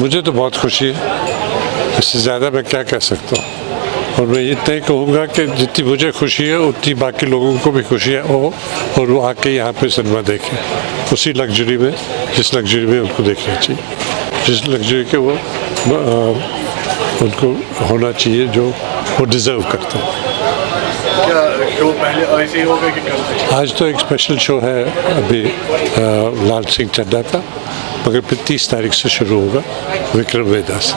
मुझे तो बहुत खुशी है, इससे ज़्यादा मैं क्या कह सकता हूँ। और मैं इतना ही कहूँगा कि जितनी मुझे खुशी है उतनी बाकी लोगों को भी खुशी है हो, और वो आके यहाँ पे सिनेमा देखें उसी लग्जरी में, जिस लग्जरी में उनको देखना चाहिए, जिस लग्जरी के वो उनको होना चाहिए जो वो डिज़र्व करते हैं। क्या शो पहले ऐसे ही होगा कि कल? आज तो एक स्पेशल शो है अभी लाल सिंह चड्ढा का, मगर फिर 30 तारीख से शुरू होगा विक्रम वेदा से।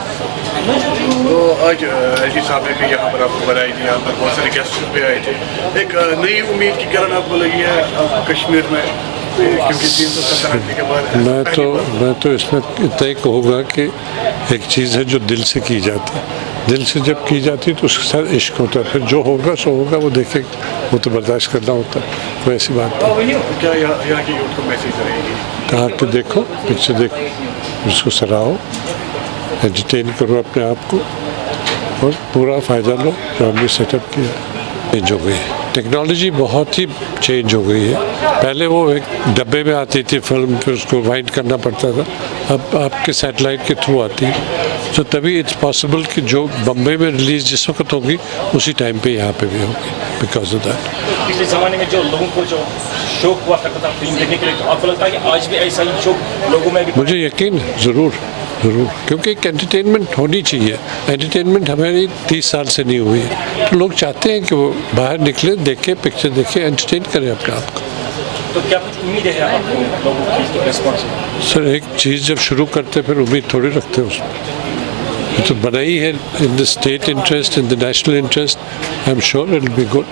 तो आज एलजी साहब ने भी यहाँ पर आपको बधाई दी, यहाँ पर बहुत सारे गेस्ट भी आए थे। एक नई उम्मीद की किरण आपको लगी है कश्मीर में, क्योंकि 370 के बाद मैं तो इसमें इतना ही कहूँगा कि एक चीज़ है जो दिल से की जाती है, दिल से जब की जाती है तो उसके साथ इश्क होता है, फिर जो होगा सो होगा, वो देखे, वो तो बर्दाश्त करना होता है, वो ऐसी बात नहीं। क्या यहाँ की यूथ को मैसेज रहेगी? कहाँ के देखो, पिक्चर देखो, उसको सराहो, एंटरटेन करो अपने आप को और पूरा फ़ायदा लो जो हमने सेटअप किया। चेंज हो गई है टेक्नोलॉजी, बहुत ही चेंज हो गई है। पहले वो एक डब्बे में आती थी फिल्म, फिर उसको वाइंड करना पड़ता था, अब आपके सैटेलाइट के थ्रू आती है, तो तभी इट्स पॉसिबल कि जो बम्बई में रिलीज़ जिस वक्त होगी उसी टाइम पे यहाँ पे भी होगी, बिकॉज ऑफ दैट। पिछले ज़माने में जो लोगों को जो शौक हुआ करता था फिल्म देखने के लिए, तो आपको लगता है कि आज भी ऐसा ही शौक लोगों में भी? मुझे यकीन है, ज़रूर, क्योंकि एक एंटरटेनमेंट होनी चाहिए। एंटरटेनमेंट हमारी 30 साल से नहीं हुई है, तो लोग चाहते हैं कि वो बाहर निकले, देखें, पिक्चर देखें, एंटरटेन करें अपने आप को। तो क्या कुछ उम्मीद है आपको लोगों की रिस्पॉन्स? सर, एक चीज़ जब शुरू करते फिर उम्मीद थोड़ी रखते हैं उसमें, ये तो बना ही है in the state interest, in the national interest, I am sure it will be good.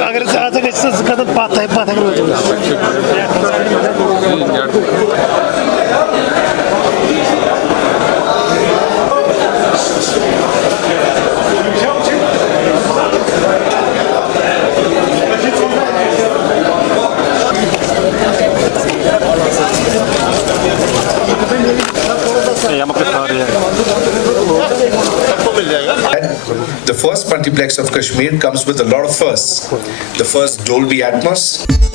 अगर कदम पाता The first multiplex of Kashmir comes with a lot of firsts. The first Dolby Atmos.